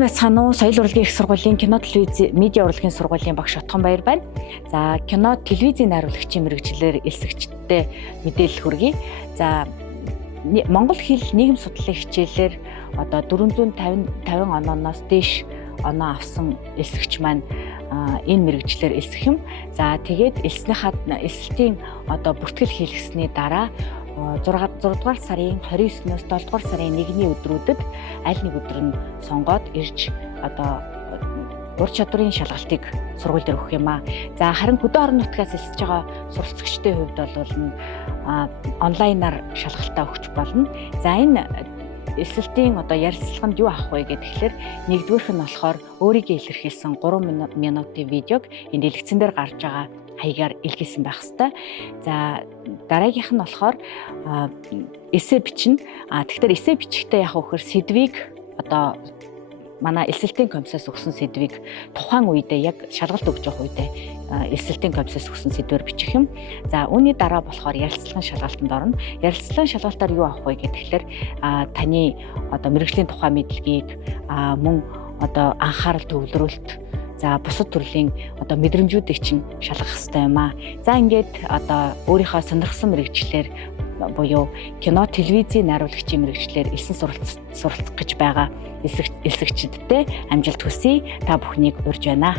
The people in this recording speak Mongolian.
Сайн байцгаана уу? Соёл урлагийн их сургуулийн кино телевиз медиа урлагийн сургуулийн багш Отгон Баяр байна. За кино телевизийн найруулагчийн мэргэжлэр элсэгчдтэй мэдээлэл хүргэе. За Монгол хэл нийгэм судлалын хичээлээр одоо 450 онооноос дээш оноо авсан элсэгч маань энэ мэргэжлэр элсэх юм. За тэгээд элсэлтийн одоо бүртгэл хийлгэсний дараа 6 дугаар сарын 29-ноос 7 дугаар сарын 1-ний өдрүүдэд аль нэг өдөр нь сонгоод ирж одоо ур чадварын шалгалтыг сургууль дээр өгөх юм аа. За харин хөдөө орон нутгаас элсэж байгаа суралцагчдын хувьд бол онлайнаар шалгалтаа өгч болно. За энэ элсэлтийн одоо ярилцлаганд юу авах вэ гэхээр нэгдүгээрх нь болохоор өөрийгөө илэрхийлсэн 3 минутын видеог энэ дэлгэцэн дээр гарч байгаа хаягаар илгээсэн байх хэвээр. За дараагийнх нь болохоор эссе бичнэ. Тэгэхээр эссе бичихтэй яах вэ гэхээр сэдвийг одоо манай элсэлтийн комиссаас өгсөн сэдвийг тухайн үедээ яг шалгалт өгж явах үедээ элсэлтийн комиссаас өгсөн сэдвээр бичих юм. За үүний дараа болохоор ярилцлагын шалгалтанд орно. Ярилцлагын шалгалтаар юу авах вэ гэхээр таны одоо мэргэжлийн тухай мэдлэгийг мөн одоо анхаарал төвлөрүүлэлт за бусад төрлийн одоо мэдрэмжүүдийг чинь шалгах хэрэгтэй юм аа. За ингээд одоо өөрийнхөө сонирхсан мэргэжлэр буюу кино телевизийн найруулагчийн мэргэжлэр элсэн суралцах гэж байгаа элсэгчдэд амжилт хүсье. Та бүхнийг урьж байна.